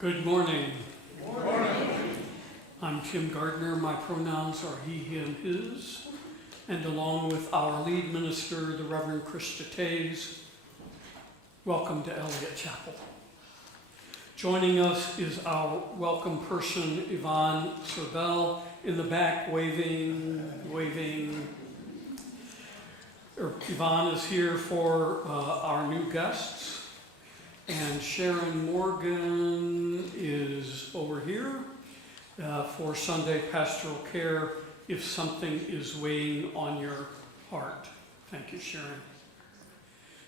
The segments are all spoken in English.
Good morning. Good morning. I'm Tim Gardner. My pronouns are he, him, his. And along with our lead minister, the Reverend Krista Tays, welcome to Eliot Chapel. Joining us is our welcome person, Yvonne Sorbel, in the back, waving. Yvonne is here for our new guests. And Sharon Morgan is over here for Sunday pastoral care if something is weighing on your heart. Thank you, Sharon.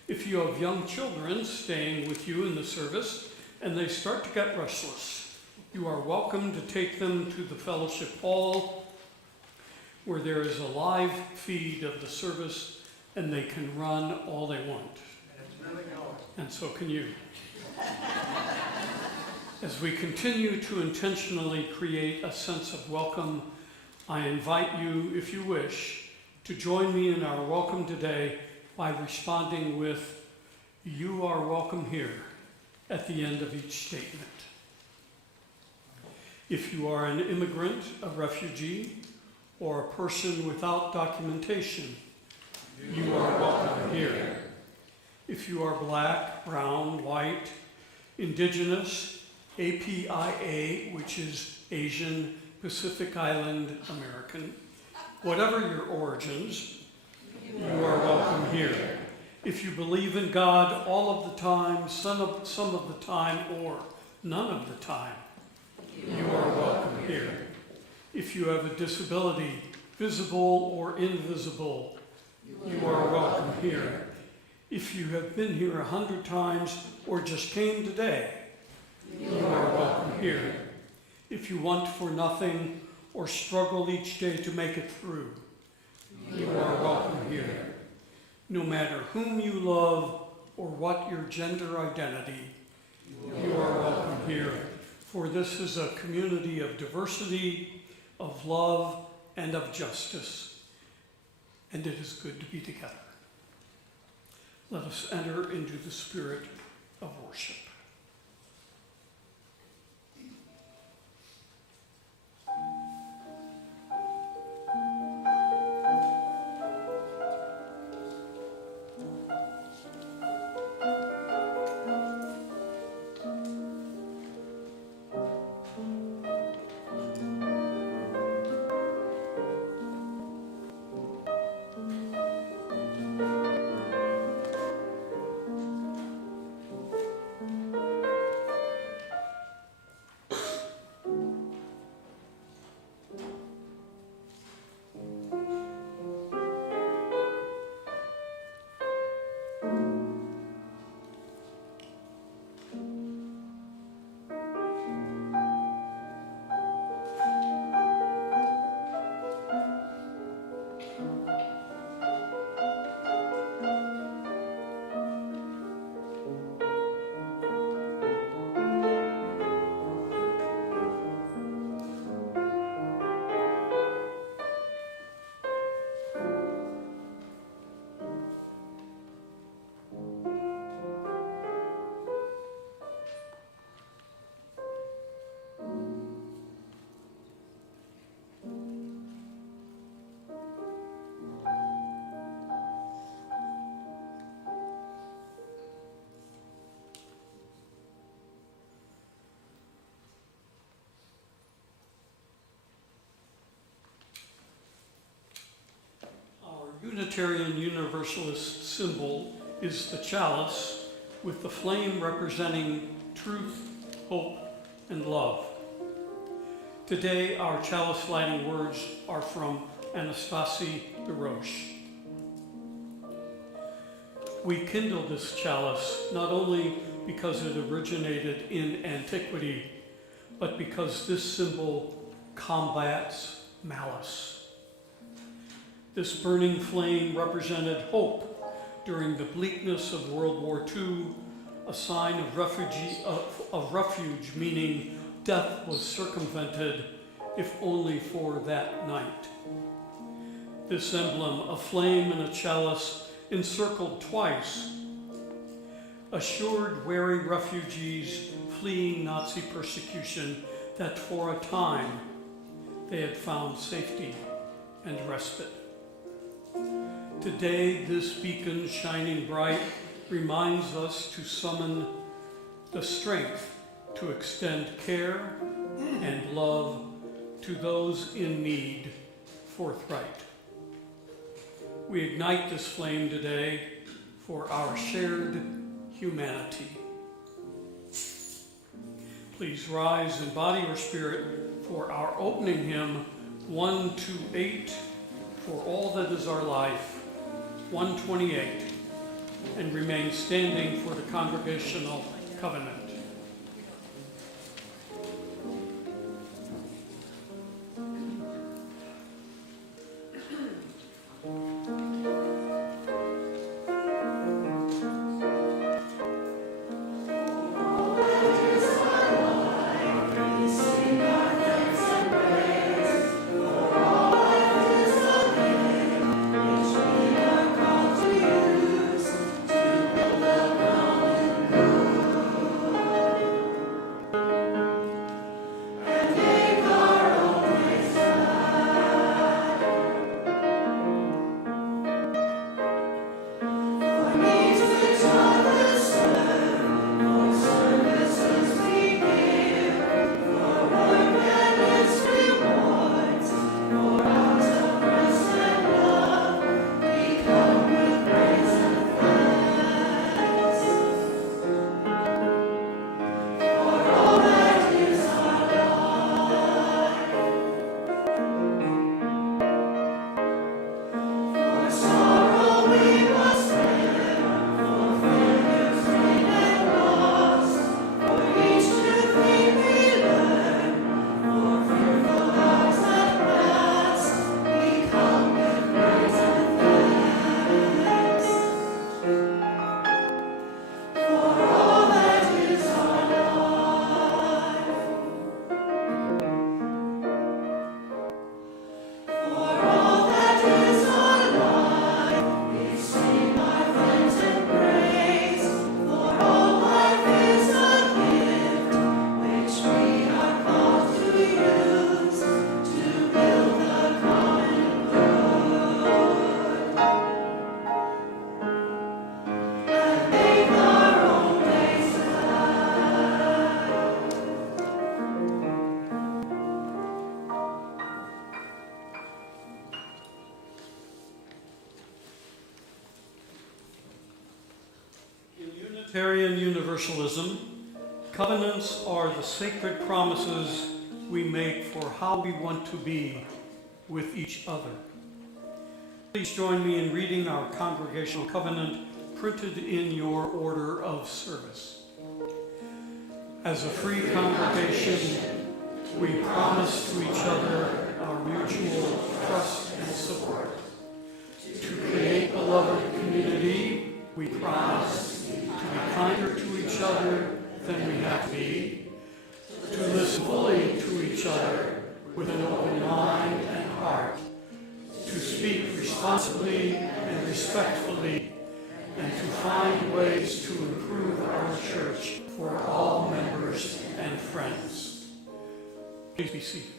If you have young children staying with you in the service and they start to get restless, you are welcome to take them to the fellowship hall where there is a live feed of the service and they can run all they want. And so can you. As we continue to intentionally create a sense of welcome, I invite you, if you wish, to join me in our welcome today by responding with, "You are welcome here," at the end of each statement. If you are an immigrant, a refugee, or a person without documentation, you are welcome here. If you are black, brown, white, indigenous, APIA, which is Asian, Pacific Island American, whatever your origins, you are welcome here. If you believe in God all of the time, some of the time, or none of the time, you are welcome here. If you have a disability, visible or invisible, you are welcome here. If you have been here 100 times or just came today, you are welcome here. If you want for nothing or struggle each day to make it through, you are welcome here. No matter whom you love or what your gender identity, you are welcome here. For this is a community of diversity, of love, and of justice. And it is good to be together. Let us enter into the spirit of worship. Unitarian Universalist symbol is the chalice with the flame representing truth, hope, and love. Today, our chalice lighting words are from Anastasie de Roche. We kindle this chalice not only because it originated in antiquity, but because this symbol combats malice. This burning flame represented hope during the bleakness of World War II, a sign of refuge, meaning death was circumvented, if only for that night. This emblem, a flame and a chalice encircled twice, assured weary refugees fleeing Nazi persecution that for a time they had found safety and respite. Today, this beacon shining bright reminds us to summon the strength to extend care and love to those in need forthright. We ignite this flame today for our shared humanity. Please rise in body or spirit for our opening hymn 128, For All That Is Our Life, 128, and remain standing for the congregational covenant. Unitarian Universalism, covenants are the sacred promises we make for how we want to be with each other. Please join me in reading our congregational covenant printed in your order of service. As a free congregation, we promise to each other our mutual trust and support. To create a beloved community, we promise to be kinder to each other than we have to be, to listen fully to each other with an open mind and heart, to speak responsibly and respectfully, and to find ways to improve our church for all members and friends. Please be seated.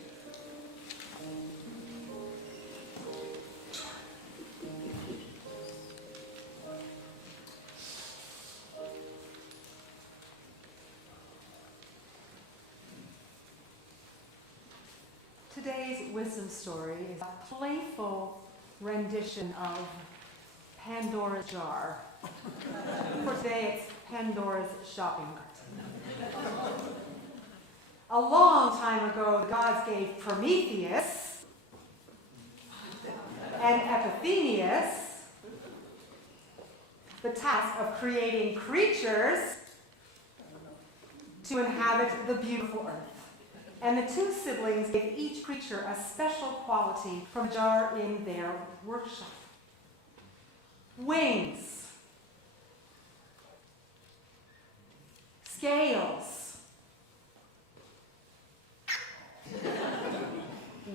Today's wisdom story is a playful rendition of Pandora's jar. For today, it's Pandora's shopping cart. A long time ago, the gods gave Prometheus and Epiphanius the task of creating creatures to inhabit the beautiful earth. And the two siblings gave each creature a special quality from a jar in their workshop. Wings, scales,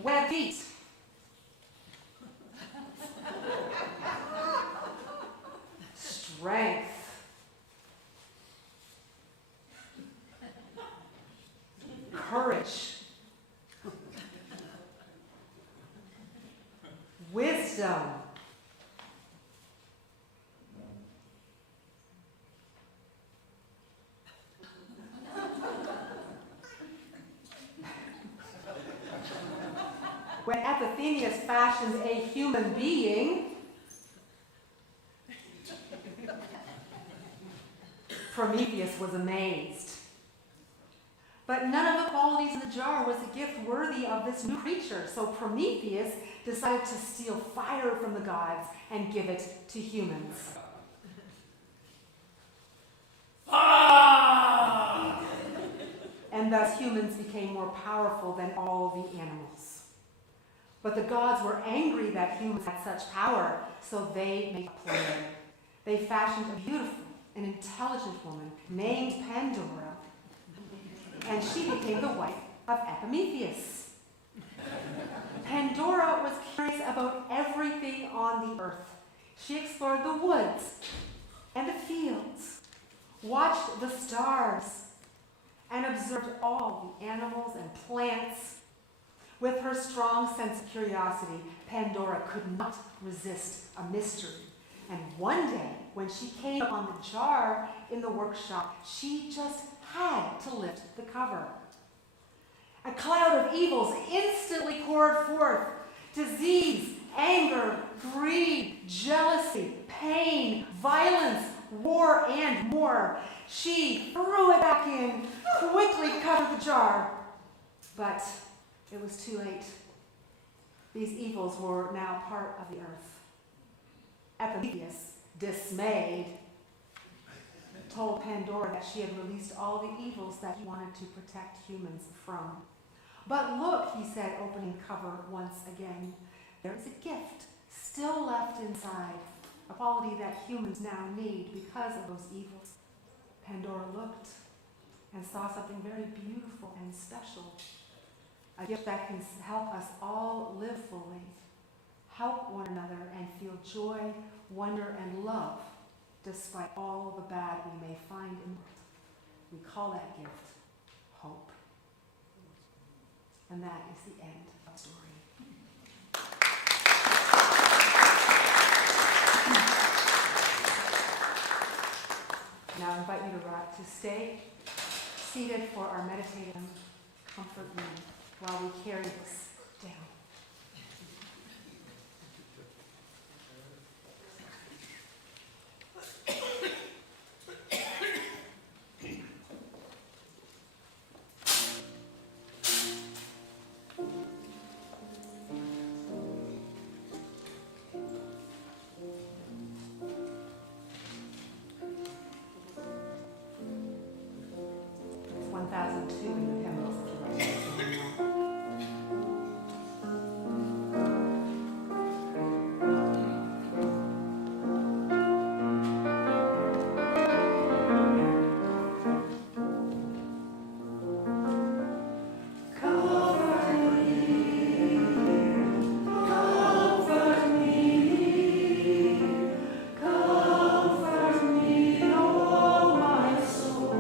webbed feet, strength, courage, wisdom, when Epiphanius fashions a human being, Prometheus was amazed. But none of the qualities in the jar was a gift worthy of this new creature, so Prometheus decided to steal fire from the gods and give it to humans. And thus humans became more powerful than all the animals. But the gods were angry that humans had such power, so they made a plan. They fashioned a beautiful and intelligent woman named Pandora, and she became the wife of Epimetheus. Pandora was curious about everything on the earth. She explored the woods and the fields, watched the stars, and observed all the animals and plants. With her strong sense of curiosity, Pandora could not resist a mystery. And one day, when she came upon the jar in the workshop, she just had to lift the cover. A cloud of evils instantly poured forth. Disease, anger, greed, jealousy, pain, violence, war, and more. She threw it back in, quickly covered the jar. But it was too late. These evils were now part of the earth. Epimetheus, dismayed, told Pandora that she had released all the evils that he wanted to protect humans from. But look, he said, opening the cover once again, there is a gift still left inside, a quality that humans now need because of those evils. Pandora looked and saw something very beautiful and special, a gift that can help us all live fully, help one another, and feel joy, wonder, and love despite all the bad we may find in the world. We call that gift hope. And that is the end of the story. Now I invite you to stay seated for our meditative comfort me while we carry this down. It's 1002 in your hymnals if you like to listen now. Comfort me, O my soul.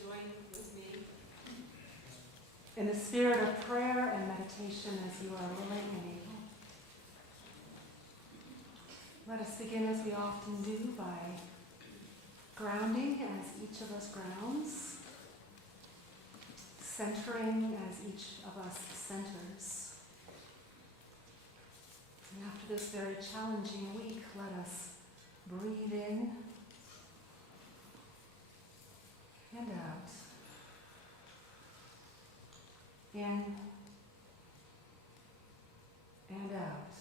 join with me? In the spirit of prayer and meditation as you are willing and able. Let us begin as we often do by grounding as each of us grounds, centering as each of us centers. And after this very challenging week, let us breathe in and out. In and out.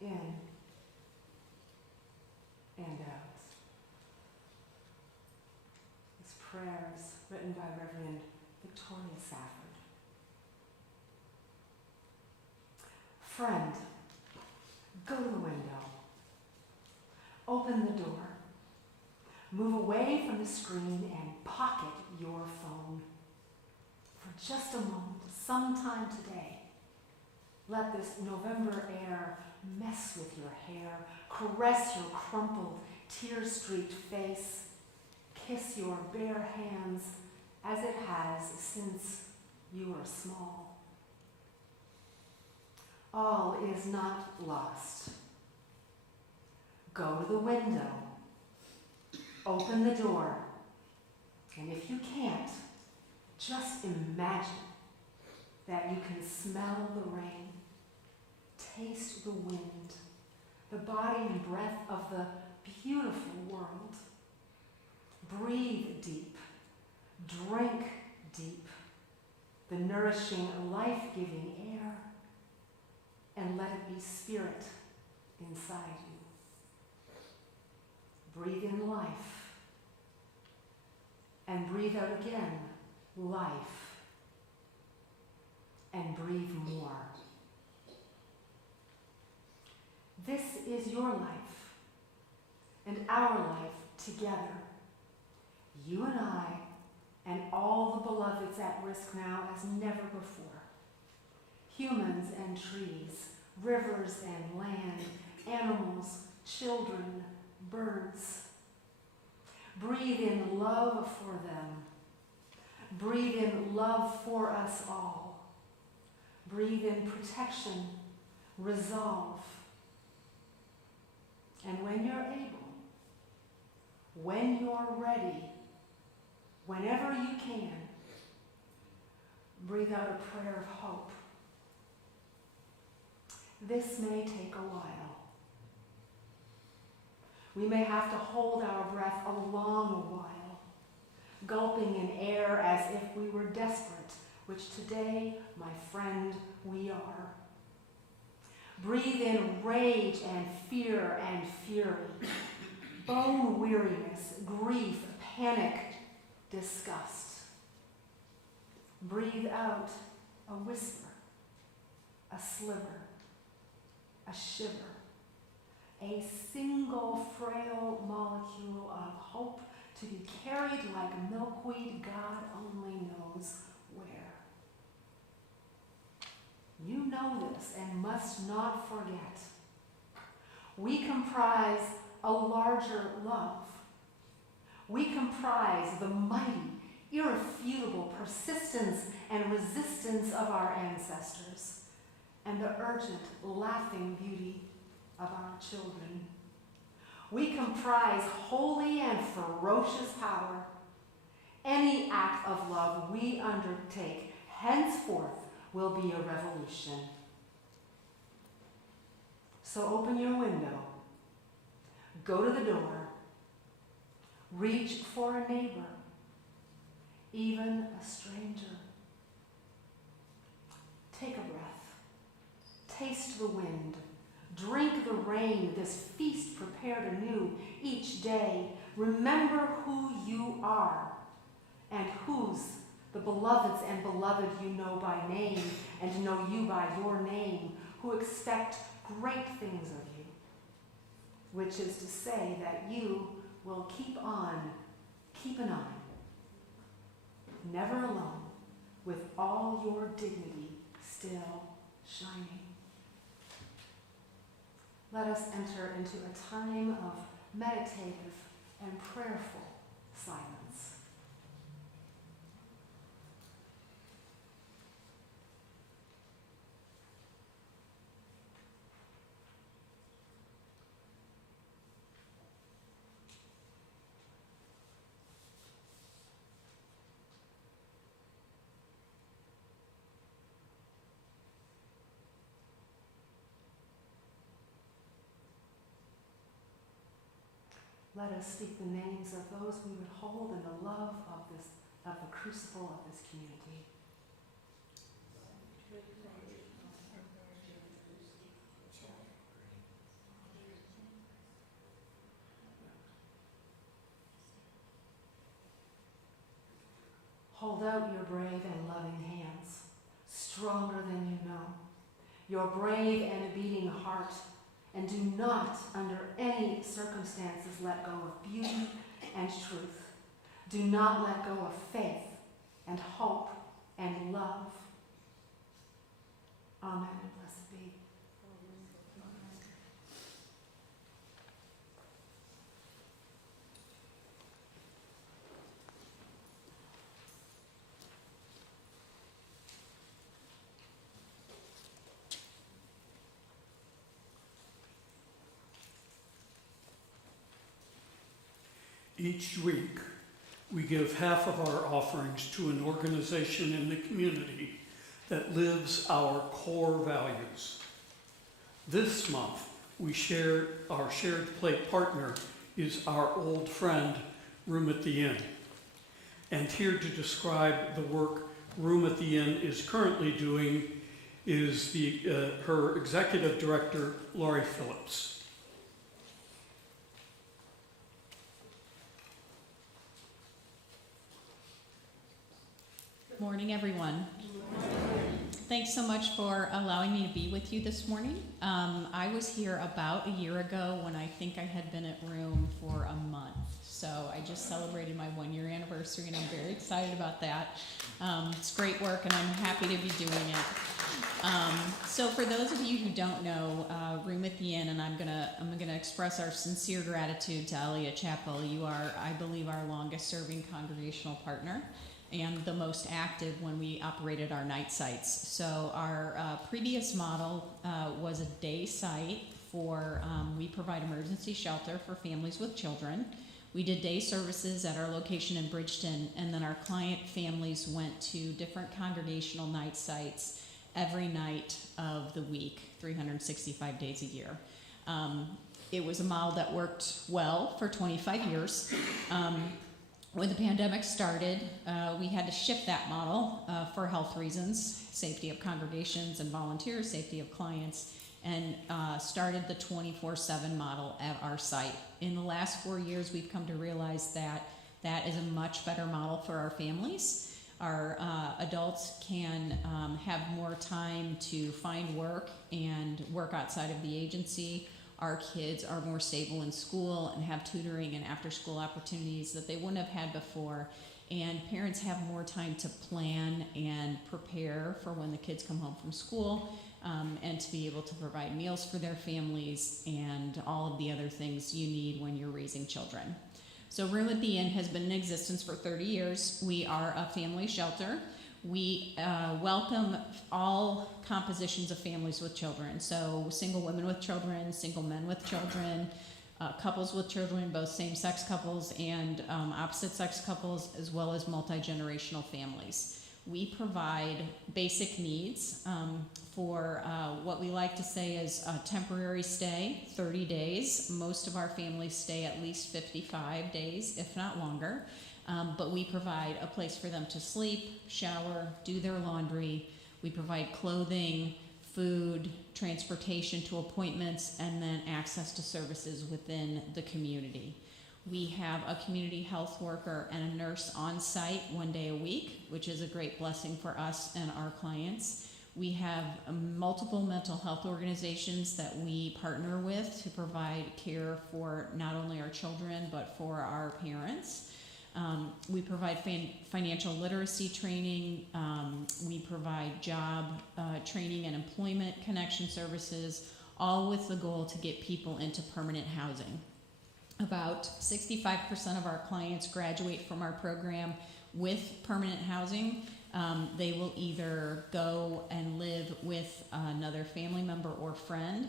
In and out. This prayer is written by Reverend Victoria Safford. Friend, go to the window. Open the door. Move away from the screen and pocket your phone. For just a moment, sometime today, let this November air mess with your hair, caress your crumpled, tear-streaked face, kiss your bare hands as it has since you were small. All is not lost. Go to the window. Open the door. And if you can't, just imagine that you can smell the rain, taste the wind, the body and breath of the beautiful world. Breathe deep, drink deep, the nourishing, life-giving air, and let it be spirit inside you. Breathe in life, and breathe out again life, and breathe more. This is your life and our life together. You and I and all the beloveds at risk now as never before. Humans and trees, rivers and land, animals, children, birds. Breathe in love for them. Breathe in love for us all. Breathe in protection, resolve. And when you're able, when you're ready, whenever you can, breathe out a prayer of hope. This may take a while. We may have to hold our breath a long while, gulping in air as if we were desperate, which today, my friend, we are. Breathe in rage and fear and fury, bone weariness, grief, panic, disgust. Breathe out a whisper, a sliver, a shiver, a single frail molecule of hope to be carried like milkweed, God only knows where. You know this and must not forget. We comprise a larger love. We comprise the mighty, irrefutable persistence and resistance of our ancestors and the urgent, laughing beauty of our children. We comprise holy and ferocious power. Any act of love we undertake henceforth will be a revolution. So open your window, go to the door, reach for a neighbor, even a stranger. Take a breath, taste the wind, drink the rain, this feast prepared anew each day. Remember who you are and whose the beloveds and beloved you know by name and know you by your name, who expect great things of you, which is to say that you will keep on, keeping on, never alone, with all your dignity still shining. Let us enter into a time of meditative and prayerful silence. Let us speak the names of those we would hold in the love of the crucible of this community. Hold out your brave and loving hands, stronger than you know, your brave and obedient heart, and do not, under any circumstances, let go of beauty and truth. Do not let go of faith and hope and love. Amen and blessed be. Each week, we give half of our offerings to an organization in the community that lives our core values. This month, our shared plate partner is our old friend, Room at the Inn. And here to describe the work Room at the Inn is currently doing is her executive director, Laurie Phillips. Good morning, everyone. Thanks so much for allowing me to be with you this morning. I was here about a year ago when I think I had been at Room for a month. So I just celebrated my 1-year anniversary and I'm very excited about that. It's great work and I'm happy to be doing it. So for those of you who don't know, Room at the Inn, and I'm gonna express our sincere gratitude to Eliot Chapel. You are, I believe, our longest serving congregational partner and the most active when we operated our night sites. So our previous model was a day site for, we provide emergency shelter for families with children. We did day services at our location in Bridgeton, and then our client families went to different congregational night sites every night of the week, 365 days a year. It was a model that worked well for 25 years. When the pandemic started, we had to shift that model for health reasons, safety of congregations and volunteers, safety of clients, and started the 24/7 model at our site. In the last 4 years, we've come to realize that that is a much better model for our families. Our adults can have more time to find work and work outside of the agency. Our kids are more stable in school and have tutoring and after-school opportunities that they wouldn't have had before. And parents have more time to plan and prepare for when the kids come home from school, and to be able to provide meals for their families and all of the other things you need when you're raising children. So Room at the Inn has been in existence for 30 years. We are a family shelter. We welcome all compositions of families with children. So single women with children, single men with children, couples with children, both same-sex couples and opposite-sex couples, as well as multi-generational families. We provide basic needs for what we like to say is a temporary stay, 30 days. Most of our families stay at least 55 days, if not longer. But we provide a place for them to sleep, shower, do their laundry. We provide clothing, food, transportation to appointments, and then access to services within the community. We have a community health worker and a nurse on site 1 day a week, which is a great blessing for us and our clients. We have multiple mental health organizations that we partner with to provide care for not only our children, but for our parents. We provide financial literacy training. We provide job training and employment connection services, all with the goal to get people into permanent housing. About 65% of our clients graduate from our program with permanent housing. They will either go and live with another family member or friend,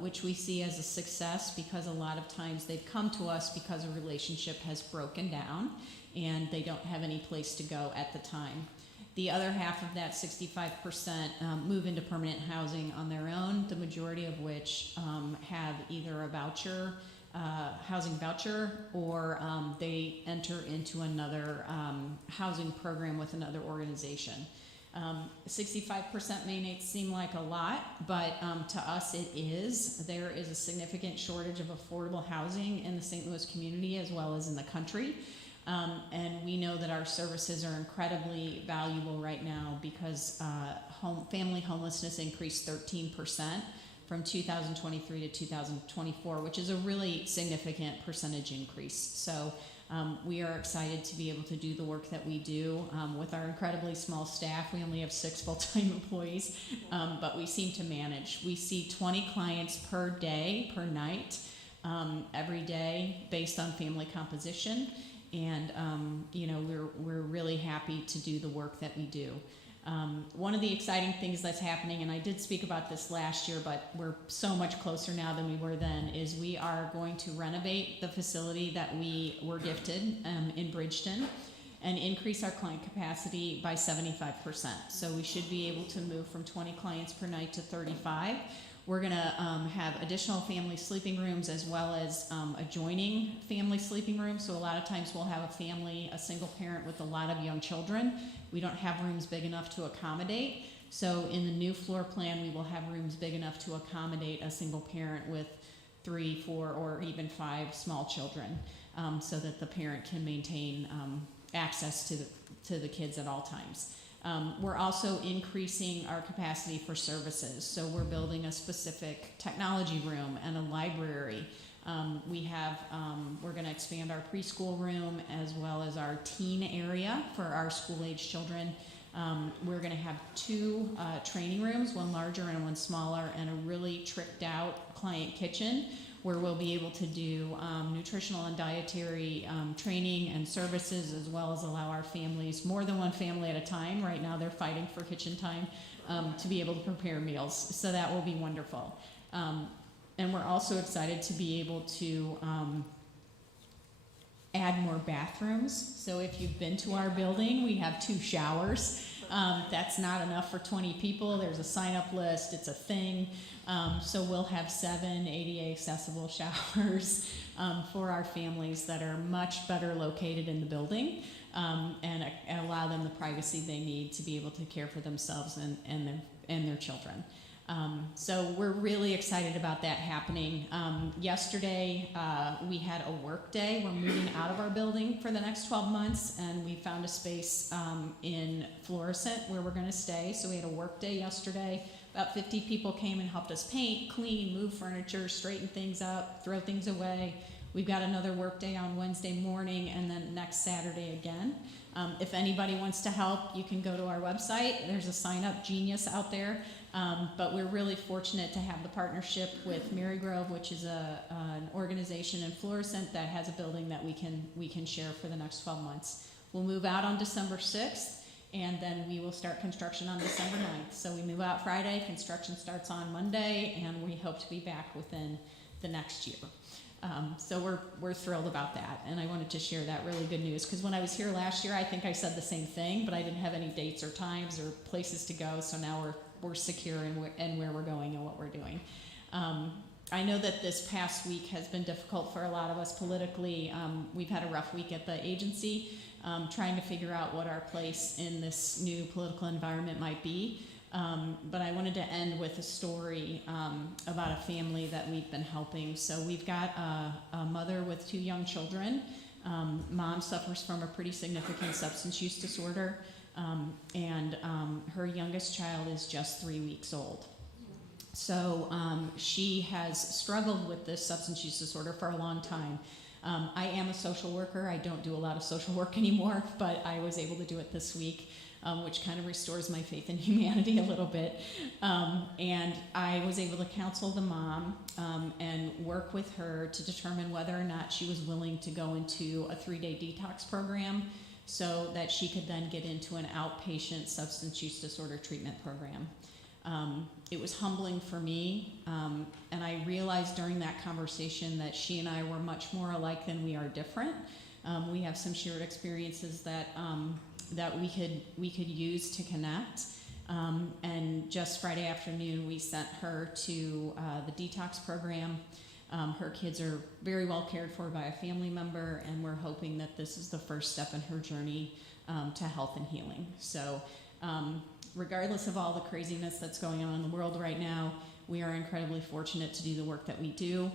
which we see as a success because a lot of times they've come to us because a relationship has broken down and they don't have any place to go at the time. The other half of that 65% move into permanent housing on their own, the majority of which have either a voucher, housing voucher, or they enter into another housing program with another organization. 65% may not seem like a lot, but to us it is. There is a significant shortage of affordable housing in the St. Louis community as well as in the country. And we know that our services are incredibly valuable right now because family homelessness increased 13% from 2023 to 2024, which is a really significant percentage increase. So we are excited to be able to do the work that we do with our incredibly small staff. We only have 6 full-time employees, but we seem to manage. We see 20 clients per day, per night, every day based on family composition. And we're really happy to do the work that we do. One of the exciting things that's happening, and I did speak about this last year, but we're so much closer now than we were then, is we are going to renovate the facility that we were gifted in Bridgeton and increase our client capacity by 75%. So we should be able to move from 20 clients per night to 35. We're going to have additional family sleeping rooms as well as adjoining family sleeping rooms. So a lot of times we'll have a single parent with a lot of young children. We don't have rooms big enough to accommodate. So in the new floor plan, we will have rooms big enough to accommodate a single parent with 3, 4, or even 5 small children, so that the parent can maintain access to the kids at all times. We're also increasing our capacity for services. So we're building a specific technology room and a library. We're going to expand our preschool room as well as our teen area for our school-age children. We're going to have 2 training rooms, one larger and one smaller, and a really tricked out client kitchen where we'll be able to do nutritional and dietary training and services, as well as allow our families, more than one family at a time. Right now they're fighting for kitchen time to be able to prepare meals. So that will be wonderful. And we're also excited to be able to add more bathrooms. So if you've been to our building, we have 2 showers. That's not enough for 20 people. There's a sign-up list. It's a thing. So we'll have 7 ADA accessible showers for our families that are much better located in the building and allow them the privacy they need to be able to care for themselves and their children. So we're really excited about that happening. Yesterday, we had a work day. We're moving out of our building for the next 12 months, and we found a space in Florissant where we're going to stay. So we had a work day yesterday. About 50 people came and helped us paint, clean, move furniture, straighten things up, throw things away. We've got another work day on Wednesday morning, and then next Saturday again. If anybody wants to help, you can go to our website. There's a sign-up genius out there. But we're really fortunate to have the partnership with Mary Grove, which is an organization in Florissant that has a building that we can share for the next 12 months. We'll move out on December 6th, and then we will start construction on December 9th. So we move out Friday, construction starts on Monday, and we hope to be back within the next year. So we're thrilled about that, and I wanted to share that really good news, because when I was here last year, I think I said the same thing, but I didn't have any dates or times or places to go, so now we're secure in where we're going and what we're doing. I know that this past week has been difficult for a lot of us politically. We've had a rough week at the agency, trying to figure out what our place in this new political environment might be. But I wanted to end with a story about a family that we've been helping. So we've got a mother with 2 young children. Mom suffers from a pretty significant substance use disorder, and her youngest child is just 3 weeks old. So she has struggled with this substance use disorder for a long time. I am a social worker. I don't do a lot of social work anymore, but I was able to do it this week. which kind of restores my faith in humanity a little bit. And I was able to counsel the mom and work with her to determine whether or not she was willing to go into a 3-day detox program so that she could then get into an outpatient substance use disorder treatment program. It was humbling for me, and I realized during that conversation that she and I were much more alike than we are different. We have some shared experiences that we could use to connect. And just Friday afternoon, we sent her to the detox program. Her kids are very well cared for by a family member, and we're hoping that this is the first step in her journey to health and healing. So regardless of all the craziness that's going on in the world right now, we are incredibly fortunate to do the work that we do.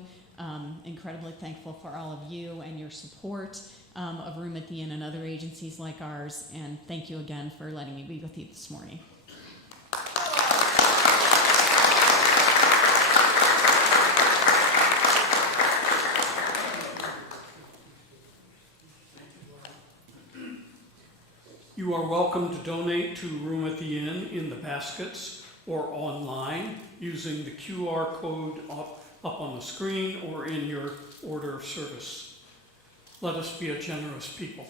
Incredibly thankful for all of you and your support of Room at the Inn and other agencies like ours, and thank you again for letting me be with you this morning. You are welcome to donate to Room at the Inn in the baskets or online using the QR code up on the screen or in your order of service. Let us be a generous people.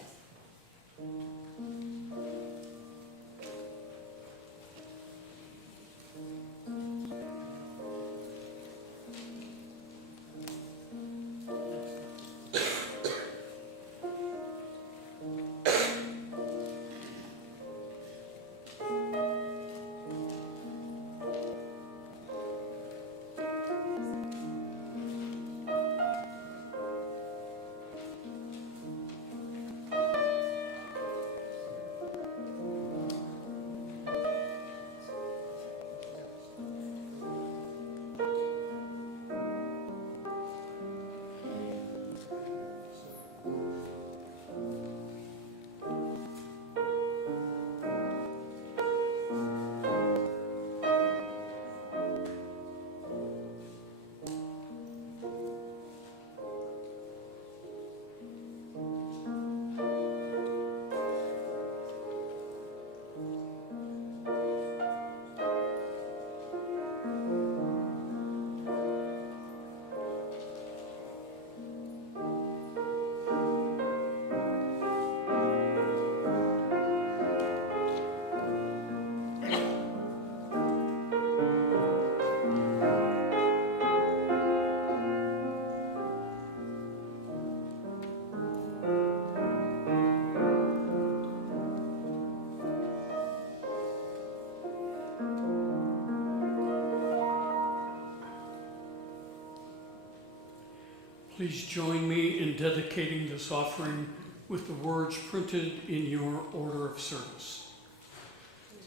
Please join me in dedicating this offering with the words printed in your order of service.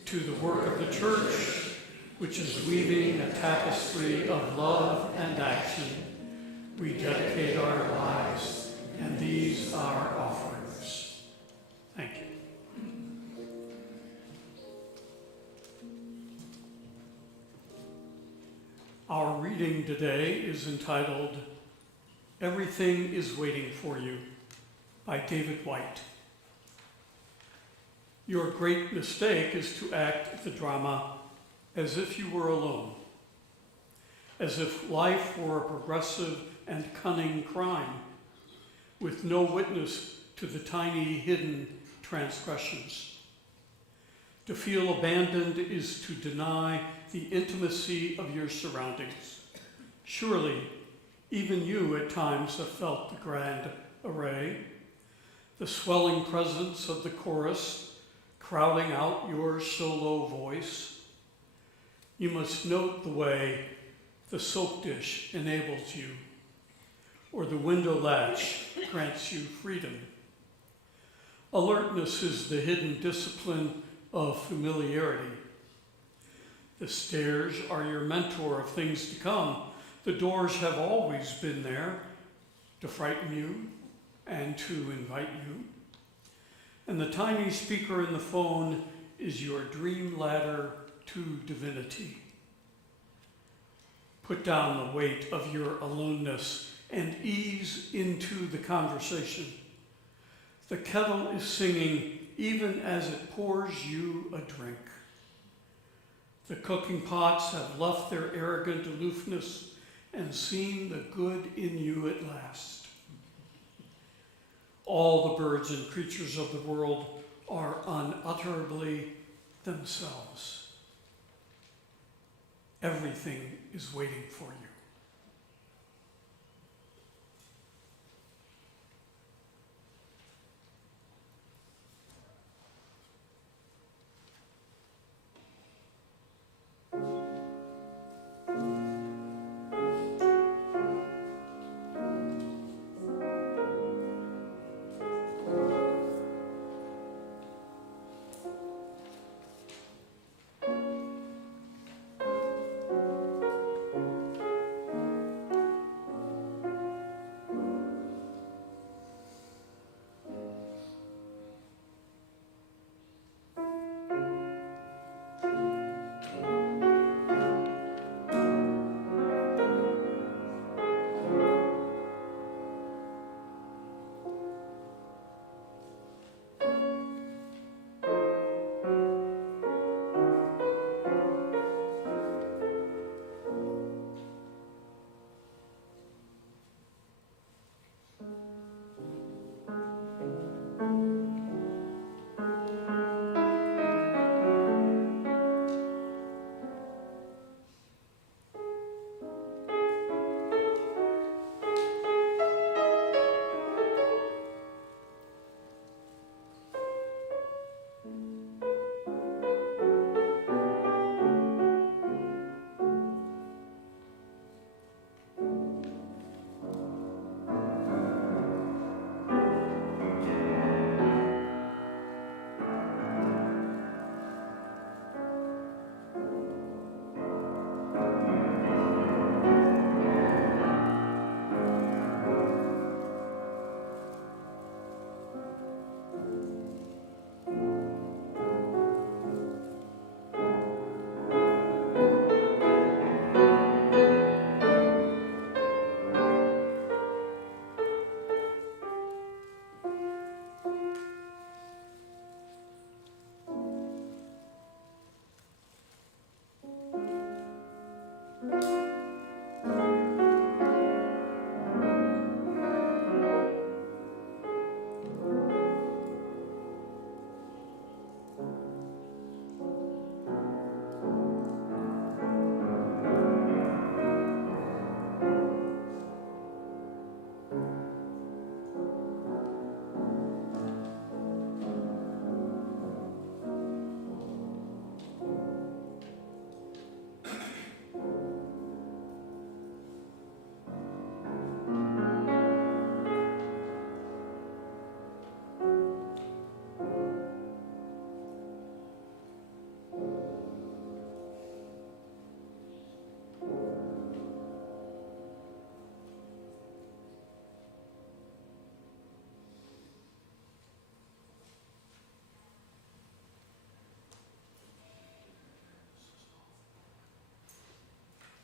To the work of the church, which is weaving a tapestry of love and action, we dedicate our lives, and these are offerings. Thank you. Our reading today is entitled Everything is Waiting for You by David White. Your great mistake is to act the drama as if you were alone, as if life were a progressive and cunning crime, with no witness to the tiny hidden transgressions. To feel abandoned is to deny the intimacy of your surroundings. Surely, even you at times have felt the grand array, the swelling presence of the chorus crowding out your solo voice. You must note the way the soap dish enables you, or the window latch grants you freedom. Alertness is the hidden discipline of familiarity. The stairs are your mentor of things to come. The doors have always been there to frighten you and to invite you. And the tiny speaker in the phone is your dream ladder to divinity. Put down the weight of your aloneness and ease into the conversation. The kettle is singing even as it pours you a drink. The cooking pots have left their arrogant aloofness and seen the good in you at last. All the birds and creatures of the world are unutterably themselves. Everything is waiting for you.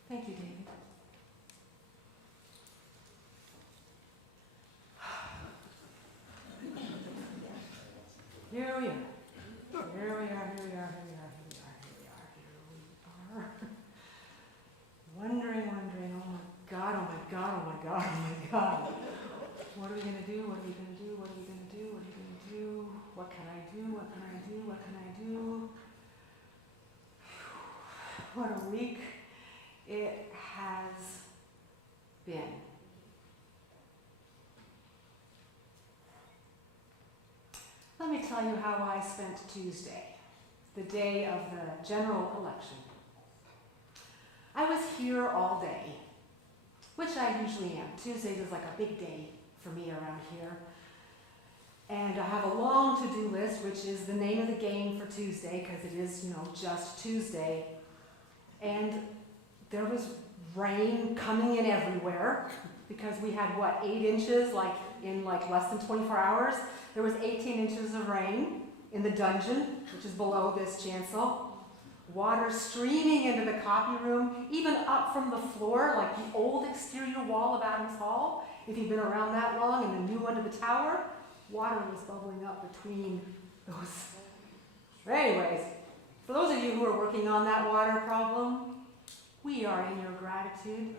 Thank you, David. Here we are. Here we are, here we are, here we are, here we are, here we are, here we are. Wondering, oh my God, oh my God, oh my God, oh my God. What are we gonna do? What are we gonna do? What are we gonna do? What are we gonna do? What can I do? What can I do? What can I do? What a week it has been. Let me tell you how I spent Tuesday, the day of the general election. I was here all day, which I usually am. Tuesdays is like a big day for me around here. And I have a long to-do list, which is the name of the game for Tuesday, because it is, just Tuesday. And there was rain coming in everywhere, because we had, 8 inches, in less than 24 hours. There was 18 inches of rain in the dungeon, which is below this chancel. Water streaming into the copy room, even up from the floor, like the old exterior wall of Adams Hall. If you've been around that long, and the new one to the tower, water was bubbling up between those. Anyways, for those of you who are working on that water problem, we are in your gratitude.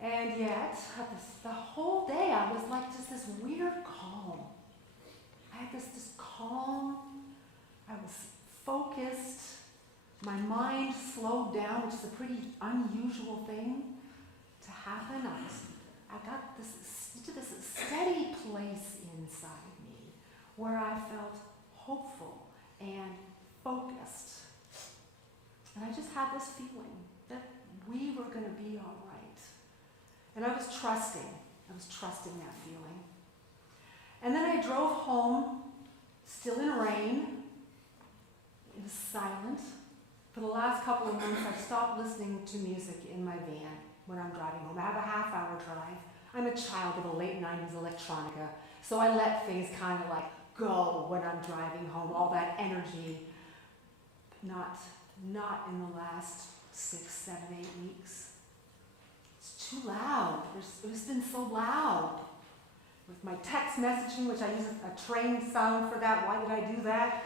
And yet, the whole day I was like just this weird calm. I had this calm. I was focused. My mind slowed down, which is a pretty unusual thing to happen. I got into this steady place inside me where I felt hopeful and focused. And I just had this feeling that we were going to be all right. And I was trusting that feeling. And then I drove home, still in rain. It was silent. For the last couple of months, I've stopped listening to music in my van when I'm driving home. I have a half-hour drive. I'm a child of the late 90s electronica, so I let things kind of like go when I'm driving home, all that energy. Not in the last 6, 7, 8 weeks. It's too loud. It's been so loud. With my text messaging, which I use a train sound for that. Why did I do that?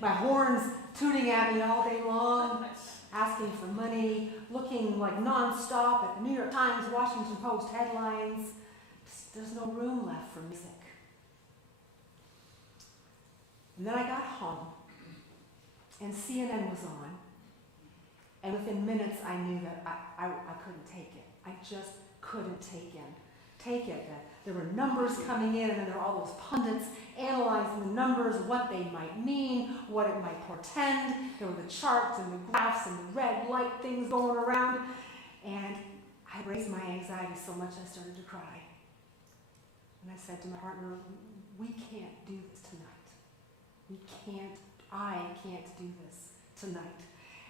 My horns tooting at me all day long, asking for money, looking like nonstop at the New York Times, Washington Post headlines. There's no room left for music. And then I got home, and CNN was on, and within minutes I knew that I couldn't take it. I just couldn't take it. There were numbers coming in, and then there were all those pundits analyzing the numbers, what they might mean, what it might portend. There were the charts and the graphs and the red light things going around. And I raised my anxiety so much I started to cry. And I said to my partner, we can't do this tonight. I can't do this tonight.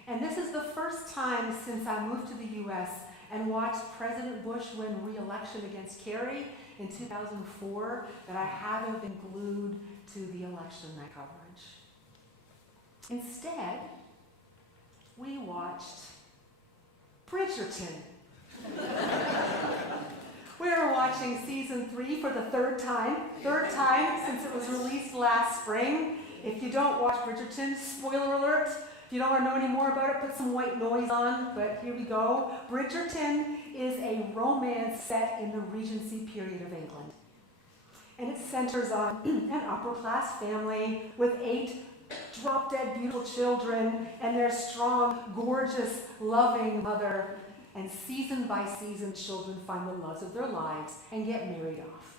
And this is the first time since I moved to the U.S. and watched President Bush win re-election against Kerry in 2004 that I haven't been glued to the election night coverage. Instead, we watched Bridgerton. We're watching season 3 for the third time since it was released last spring. If you don't watch Bridgerton, spoiler alert, if you don't want to know any more about it, put some white noise on, but here we go. Bridgerton is a romance set in the Regency period of England. And it centers on an upper-class family with 8 drop-dead beautiful children and their strong, gorgeous, loving mother. And season by season, children find the loves of their lives and get married off.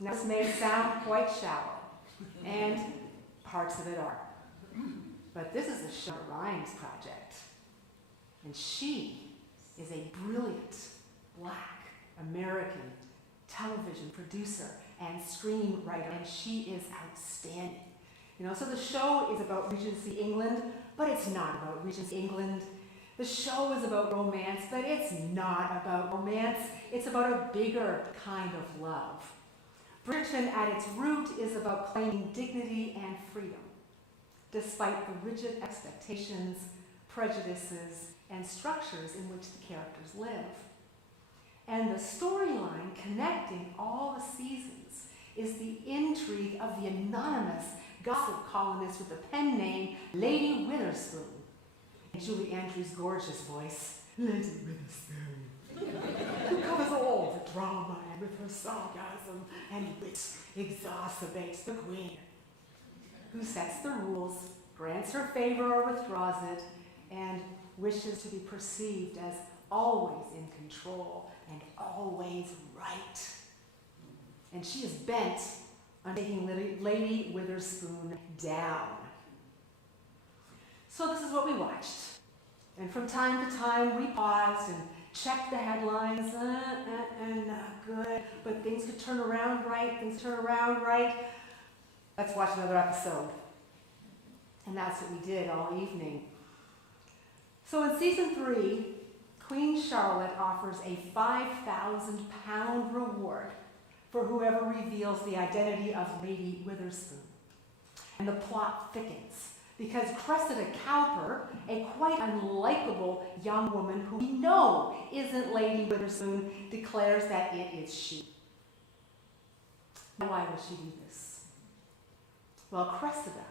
Now, this may sound quite shallow, and parts of it are. But this is a Shonda Rhimes project. And she is a brilliant Black American television producer and screenwriter, and she is outstanding. So the show is about Regency England, but it's not about Regency England. The show is about romance, but it's not about romance. It's about a bigger kind of love. Bridgerton, at its root, is about claiming dignity and freedom, despite the rigid expectations, prejudices, and structures in which the characters live. And the storyline connecting all the seasons is the intrigue of the anonymous gossip columnist with the pen name Lady Witherspoon. And Julie Andrews' gorgeous voice, Lady Witherspoon, who covers all the drama and with her sarcasm and wit exacerbates the queen, who sets the rules, grants her favor or withdraws it, and wishes to be perceived as always in control and always right. And she is bent on taking Lady Witherspoon down. So this is what we watched. And from time to time, we paused and checked the headlines, not good, but things could turn around right, Let's watch another episode. And that's what we did all evening. So in season 3, Queen Charlotte offers a £5,000 reward for whoever reveals the identity of Lady Witherspoon. And the plot thickens, because Cressida Cowper, a quite unlikable young woman who we know isn't Lady Witherspoon, declares that it is she. Why would she do this? Well, Cressida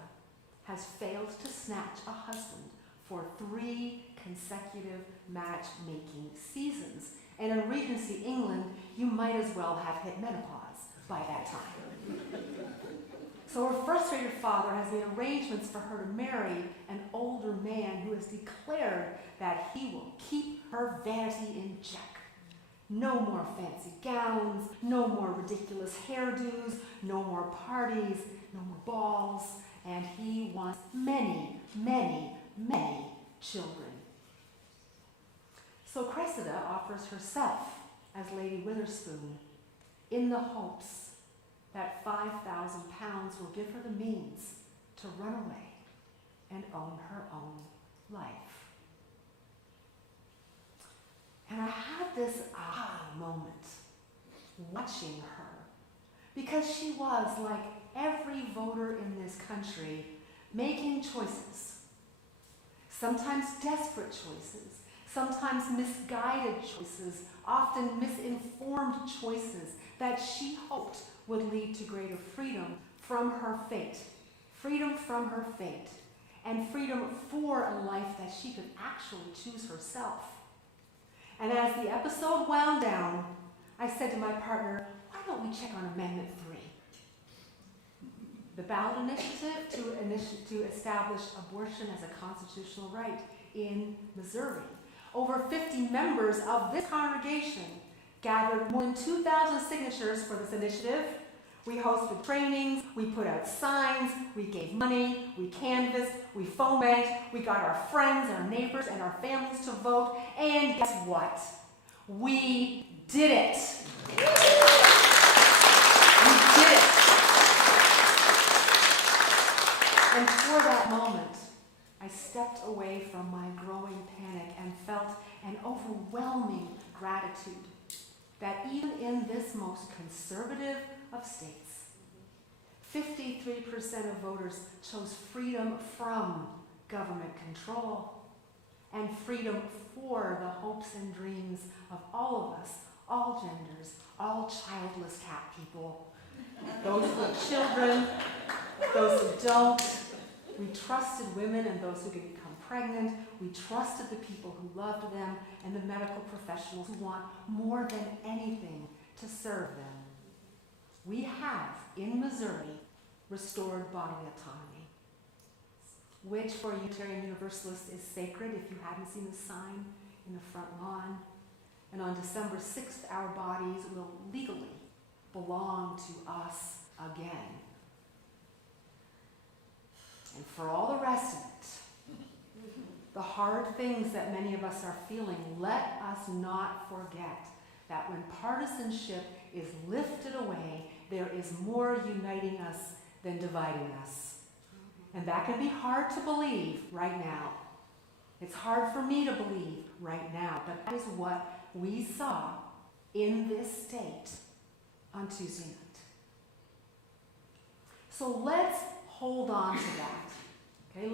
has failed to snatch a husband for 3 consecutive matchmaking seasons. And in Regency England, you might as well have hit menopause by that time. So her frustrated father has made arrangements for her to marry an older man who has declared that he will keep her vanity in check. No more fancy gowns, no more ridiculous hairdos, no more parties, no more balls, and he wants many, many, many children. So Cressida offers herself as Lady Witherspoon in the hopes that £5,000 will give her the means to run away and own her own life. And I had this aha moment watching her, because she was, like every voter in this country, making choices. Sometimes desperate choices, sometimes misguided choices, often misinformed choices that she hoped would lead to greater freedom from her fate. Freedom from her fate, and freedom for a life that she could actually choose herself. And as the episode wound down, I said to my partner, why don't we check on Amendment 3? The ballot initiative to establish abortion as a constitutional right in Missouri. Over 50 members of this congregation gathered more than 2,000 signatures for this initiative. We hosted trainings, we put out signs, we gave money, we canvassed, we phone banked, we got our friends, our neighbors, and our families to vote, and guess what? We did it! We did it! And for that moment, I stepped away from my growing panic and felt an overwhelming gratitude that even in this most conservative of states, 53% of voters chose freedom from government control and freedom for the hopes and dreams of all of us, all genders, all childless cat people, those with children, those who don't. We trusted women and those who could become pregnant. We trusted the people who loved them and the medical professionals who want more than anything to serve them. We have, in Missouri, restored bodily autonomy, which for Unitarian Universalists is sacred, if you haven't seen the sign in the front lawn. And on December 6th, our bodies will legally belong to us again. And for all the rest of it, the hard things that many of us are feeling, let us not forget that when partisanship is lifted away, there is more uniting us than dividing us. And that can be hard to believe right now. It's hard for me to believe right now, but that is what we saw in this state on Tuesday night. So let's hold on to that. Okay,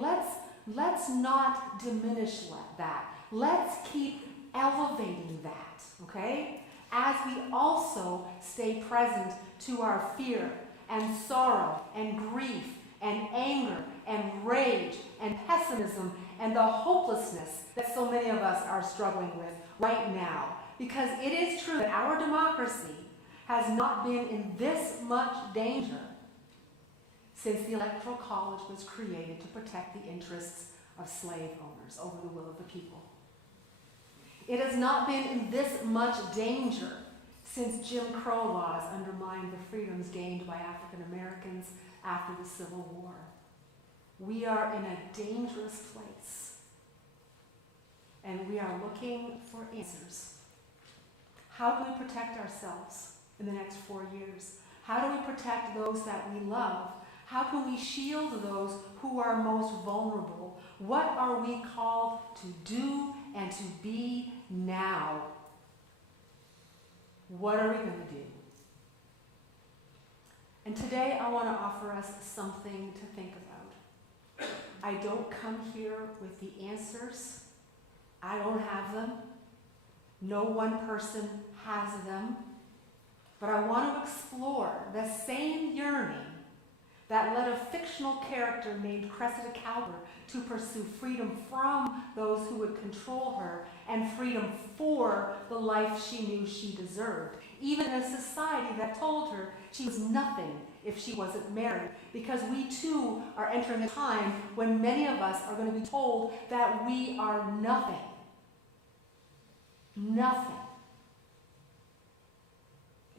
let's not diminish that. Let's keep elevating that, okay? As we also stay present to our fear and sorrow and grief and anger and rage and pessimism and the hopelessness that so many of us are struggling with right now. Because it is true that our democracy has not been in this much danger since the Electoral College was created to protect the interests of slave owners over the will of the people. It has not been in this much danger since Jim Crow laws undermined the freedoms gained by African Americans after the Civil War. We are in a dangerous place, and we are looking for answers. How do we protect ourselves in the next 4 years? How do we protect those that we love? How can we shield those who are most vulnerable? What are we called to do and to be now? What are we going to do? And today I want to offer us something to think about. I don't come here with the answers. I don't have them. No one person has them. But I want to explore the same that led a fictional character named Cressida Cowper to pursue freedom from those who would control her and freedom for the life she knew she deserved, even in a society that told her she was nothing if she wasn't married, because we too are entering a time when many of us are going to be told that we are nothing. Nothing.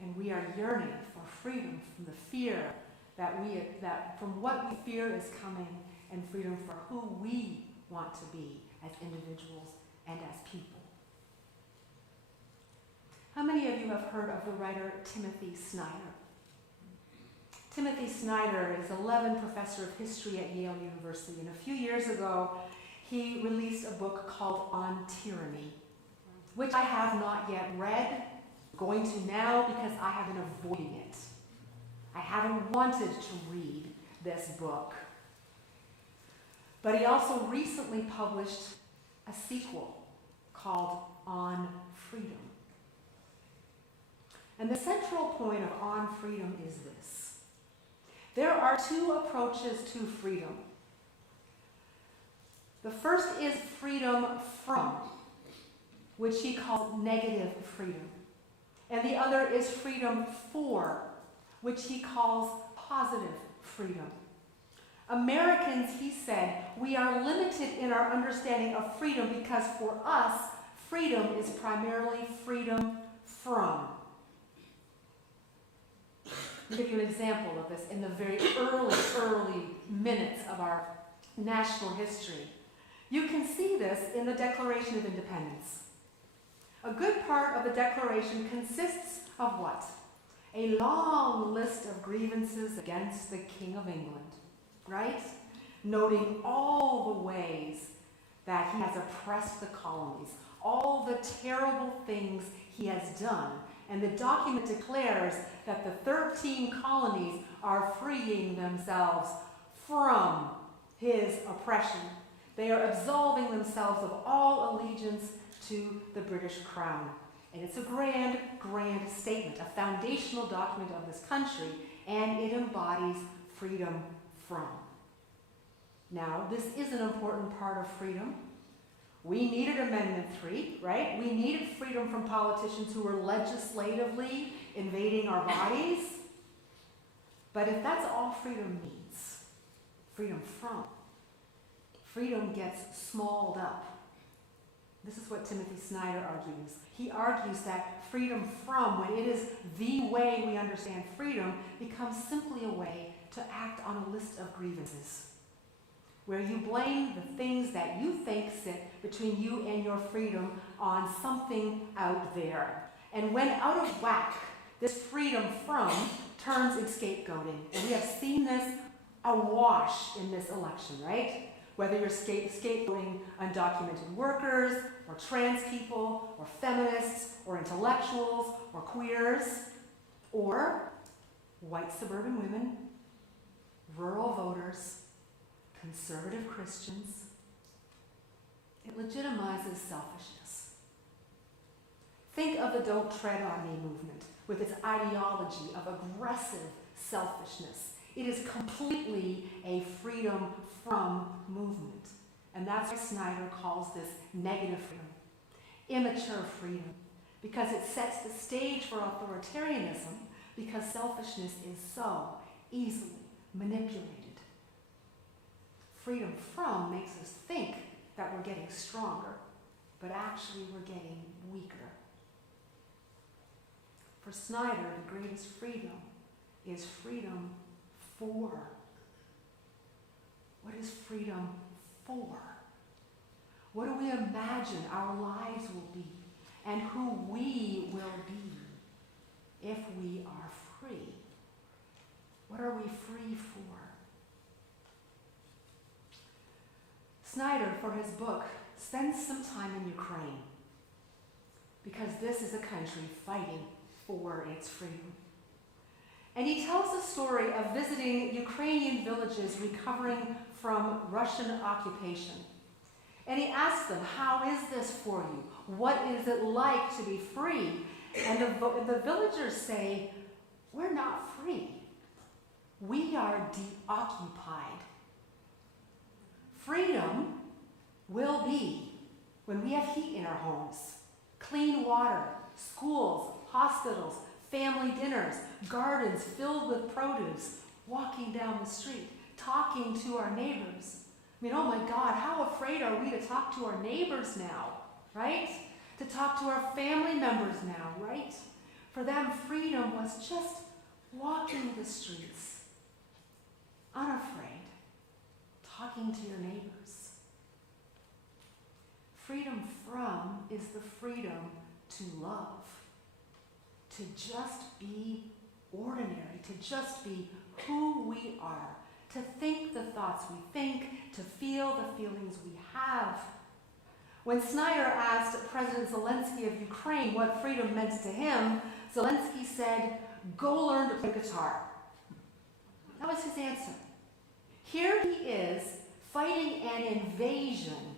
And we are yearning for freedom from the fear that from what we fear is coming, and freedom for who we want to be as individuals and as people. How many of you have heard of the writer Timothy Snyder? Timothy Snyder is a Levin Professor of History at Yale University, and a few years ago he released a book called On Tyranny, which I have not yet read, going to now because I have been avoiding it. I haven't wanted to read this book. But he also recently published a sequel called On Freedom. And the central point of On Freedom is this. There are two approaches to freedom. The first is freedom from, which he calls negative freedom. And the other is freedom for, which he calls positive freedom. Americans, he said, we are limited in our understanding of freedom because for us, freedom is primarily freedom from. I'll give you an example of this in the very early minutes of our national history. You can see this in the Declaration of Independence. A good part of the Declaration consists of what? A long list of grievances against the King of England, right? Noting all the ways that he has oppressed the colonies, all the terrible things he has done. And the document declares that the 13 colonies are freeing themselves from his oppression. They are absolving themselves of all allegiance to the British Crown. And it's a grand, grand statement, a foundational document of this country, and it embodies freedom from. Now, this is an important part of freedom. We needed Amendment 3, right? We needed freedom from politicians who were legislatively invading our bodies. But if that's all freedom means, freedom from, freedom gets smalled up. This is what Timothy Snyder argues. He argues that freedom from, when it is the way we understand freedom, becomes simply a way to act on a list of grievances, where you blame the things that you think sit between you and your freedom on something out there. And when out of whack, this freedom from turns in scapegoating. And we have seen this awash in this election, right? Whether you're scapegoating undocumented workers, or trans people, or feminists, or intellectuals, or queers, or white suburban women, rural voters, conservative Christians. It legitimizes selfishness. Think of the Don't Tread on Me movement with its ideology of aggressive selfishness. It is completely a freedom from movement. And that's why Snyder calls this negative freedom, immature freedom, because it sets the stage for authoritarianism, because selfishness is so easily manipulated. Freedom from makes us think that we're getting stronger, but actually we're getting weaker. For Snyder, the greatest freedom is freedom for. What is freedom for? What do we imagine our lives will be, and who we will be if we are free? What are we free for? Snyder, for his book, spends some time in Ukraine, because this is a country fighting for its freedom. And he tells the story of visiting Ukrainian villages recovering from Russian occupation. And he asks them, how is this for you? What is it like to be free? And the villagers say, we're not free. we are deoccupied. Freedom will be when we have heat in our homes, clean water, schools, hospitals, family dinners, gardens filled with produce, walking down the street, talking to our neighbors. I mean, oh my God, how afraid are we to talk to our neighbors now, right? To talk to our family members now, right? For them, freedom was just walking the streets, unafraid, talking to your neighbors. Freedom from is the freedom to love, to just be ordinary, to just be who we are, to think the thoughts we think, to feel the feelings we have. When Snyder asked President Zelensky of Ukraine what freedom meant to him, Zelensky said, "Go learn to play guitar." That was his answer. Here he is fighting an invasion.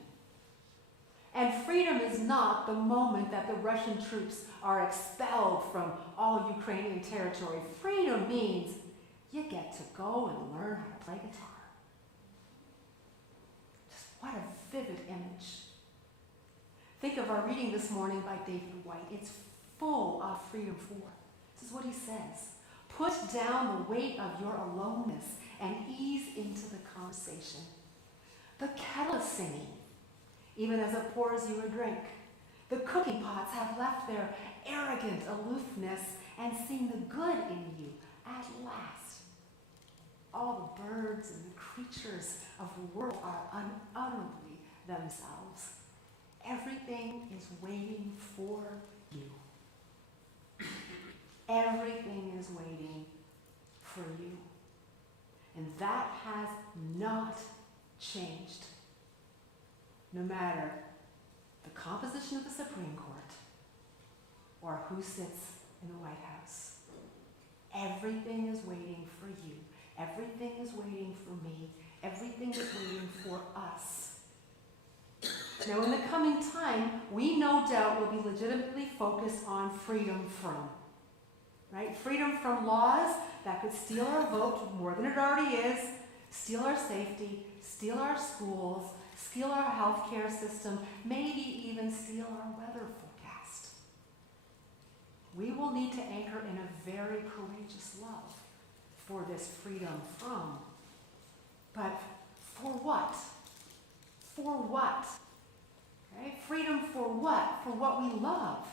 And freedom is not the moment that the Russian troops are expelled from all Ukrainian territory. Freedom means you get to go and learn how to play guitar. Just what a vivid image. Think of our reading this morning by David White. It's full of freedom for. This is what he says. Put down the weight of your aloneness and ease into the conversation. The kettle is singing, even as it pours you a drink. The cooking pots have left their arrogant aloofness and seen the good in you at last. All the birds and the creatures of the world are unutterably themselves. Everything is waiting for you. Everything is waiting for you. And that has not changed. No matter the composition of the Supreme Court or who sits in the White House. Everything is waiting for you. Everything is waiting for me. Everything is waiting for us. Now, in the coming time, we no doubt will be legitimately focused on freedom from. Right? Freedom from laws that could steal our vote more than it already is, steal our safety, steal our schools, steal our healthcare system, maybe even steal our weather forecast. We will need to anchor in a very courageous love for this freedom from. But for what? For what? Right? Freedom for what? For what we love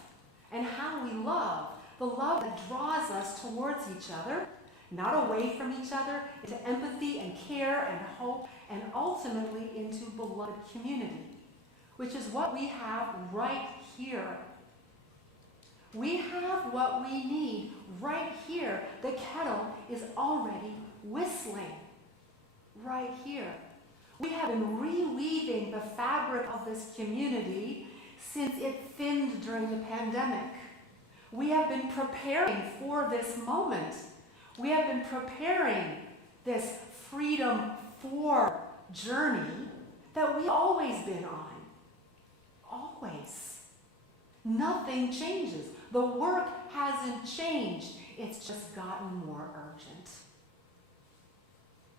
and how we love. The love that draws us towards each other, not away from each other, into empathy and care and hope, and ultimately into beloved community, which is what we have right here. We have what we need right here. The kettle is already whistling right here. We have been reweaving the fabric of this community since it thinned during the pandemic. We have been preparing for this moment. We have been preparing this freedom for journey that we've always been on. Always. Nothing changes. The work hasn't changed. It's just gotten more urgent.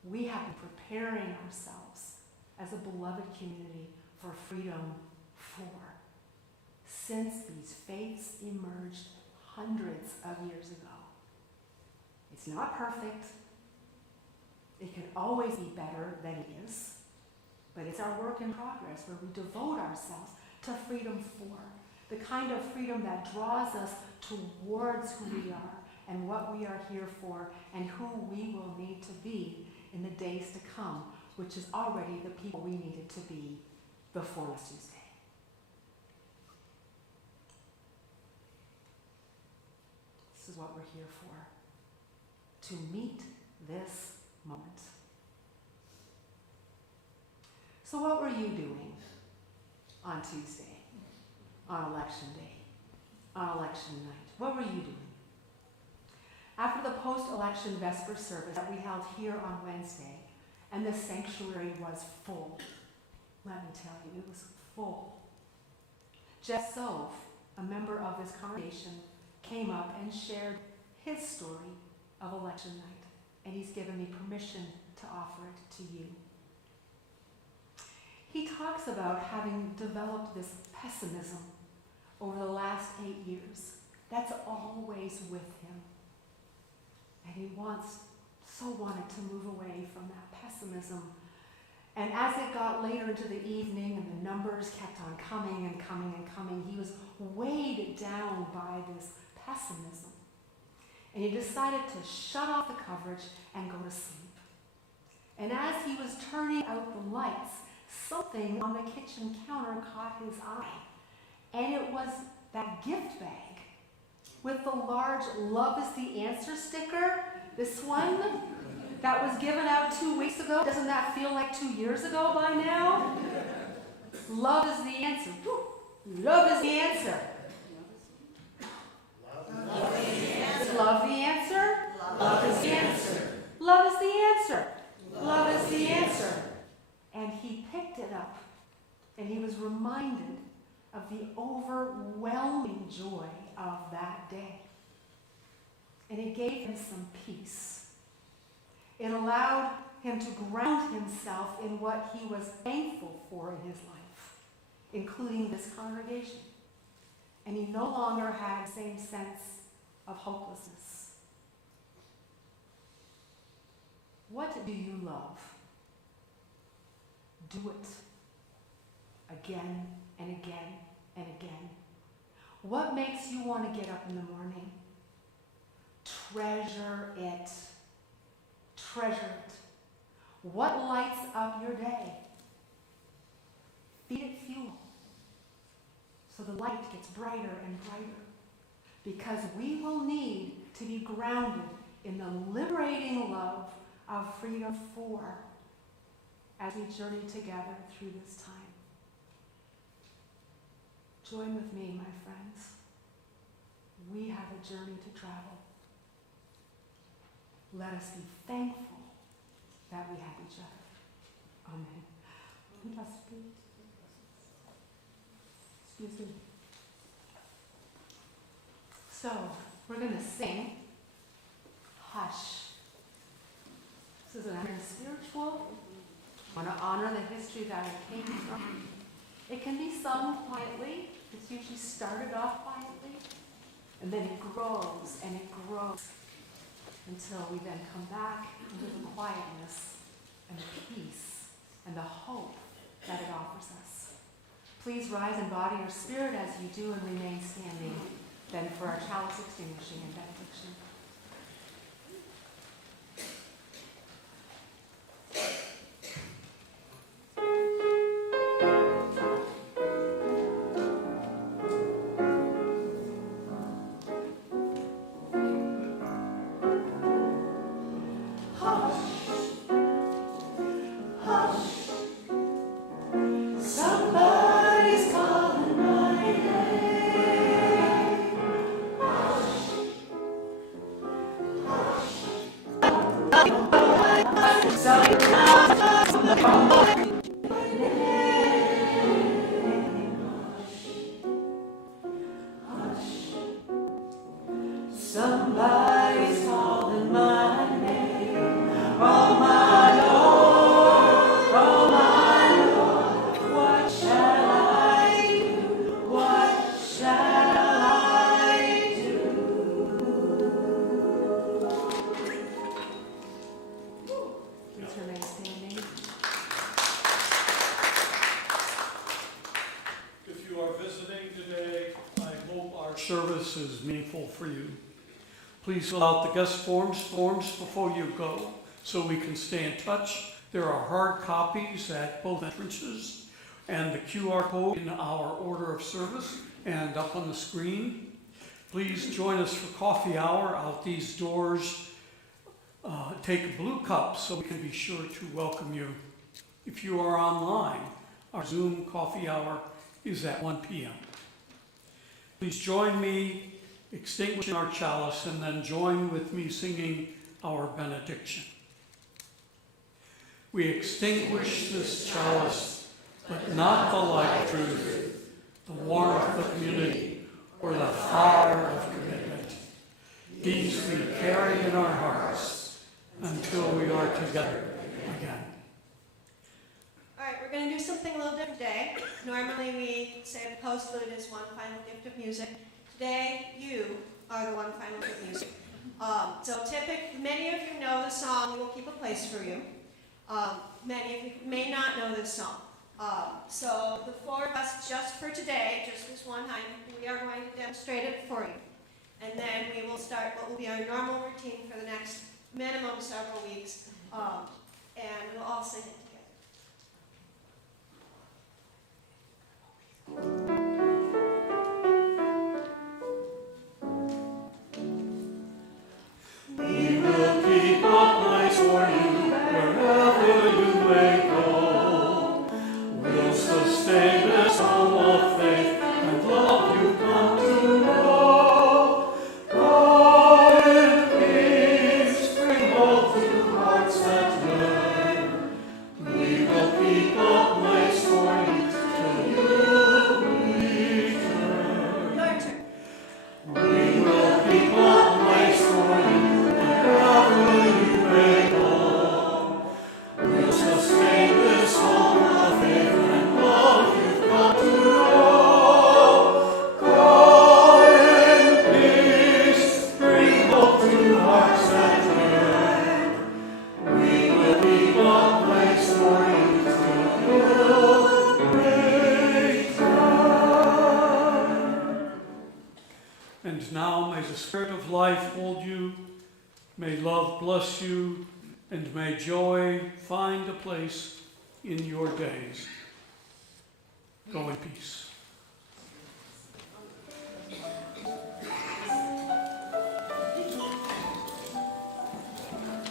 We have been preparing ourselves as a beloved community for freedom for since these faiths emerged hundreds of years ago. It's not perfect. It can always be better than it is. But it's our work in progress where we devote ourselves to freedom for. The kind of freedom that draws us towards who we are and what we are here for and who we will need to be in the days to come, which is already the people we needed to be before last Tuesday. This is what we're here for, to meet this moment. So what were you doing on Tuesday, on election day, on election night? What were you doing? After the post-election vesper service that we held here on Wednesday, and the sanctuary was full, let me tell you, it was full. Jeff Sove, a member of this congregation, came up and shared his story of election night. and he's given me permission to offer it to you. He talks about having developed this pessimism over the last 8 years. That's always with him. And he so wanted to move away from that pessimism. And as it got later into the evening and the numbers kept on coming and coming and coming, he was weighed down by this pessimism. And he decided to shut off the coverage and go to sleep. And as he was turning out the lights, something on the kitchen counter caught his eye. And it was that gift bag with the large "Love is the Answer" sticker. This one that was given out 2 weeks ago. Doesn't that feel like 2 years ago by now? Love is the answer. Woo. Love is the answer. Love is the answer. Love the answer. Love is the answer. Love is the answer. Love is the answer. And he picked it up, and he was reminded of the overwhelming joy of that day. And it gave him some peace. It allowed him to ground himself in what he was thankful for in his life, including this congregation. And he no longer had the same sense of hopelessness. What do you love? Do it again and again and again. What makes you want to get up in the morning? Treasure it. Treasure it. What lights up your day? Feed it fuel so the light gets brighter and brighter, because we will need to be grounded in the liberating love of Freedom 4 as we journey together through this time. Join with me, my friends. We have a journey to travel. Let us be thankful that we have each other. Amen. Excuse me. So, we're going to sing Hush. This is an spiritual. I want to honor the history that it came from. It can be sung quietly. It's usually started off quietly, and then it grows and it grows until we then come back into the quietness and the peace and the hope that it offers us. Please rise in body or spirit as you do and remain standing then for our chalice extinguishing and benediction. Somebody's calling my name. Oh my Lord, what shall I do? What shall I do? Please remain standing. If you are visiting today, I hope our service is meaningful for you. Please fill out the guest forms before you go so we can stay in touch. There are hard copies at both entrances and the QR code in our order of service and up on the screen. Please join us for coffee hour out these doors. Take a blue cup so we can be sure to welcome you. If you are online, our Zoom coffee hour is at 1 p.m. Please join me extinguishing our chalice and then join with me singing our benediction. We extinguish this chalice, but not the light of truth, the warmth of community, or the fire of commitment. These we carry in our hearts until start together again. All right, we're going to do something a little different today. Normally we say the postlude is one final gift of music. Today, you are the one final gift of music. Many of you know the song, "We Will Keep a Place for You." Many of you may not know this song. So the four of us, just for today, just this one time, we are going to demonstrate it for you. And then we will start what will be our normal routine for the next minimum several weeks. And we'll all sing it together. We will keep a place for you wherever you may go. We'll sustain this home of faith and love you come to know. Go in peace, bring hope to hearts that yearn. We will keep a place for you till you return. Your turn. We will keep a place for you wherever you may go. We'll sustain this home of faith and love you've come to know. Go in peace, bring hope to hearts that yearn. We will keep a place for you till you return. And now may the Spirit of life hold you, may love bless you, and may joy find a place in your days. Go in peace.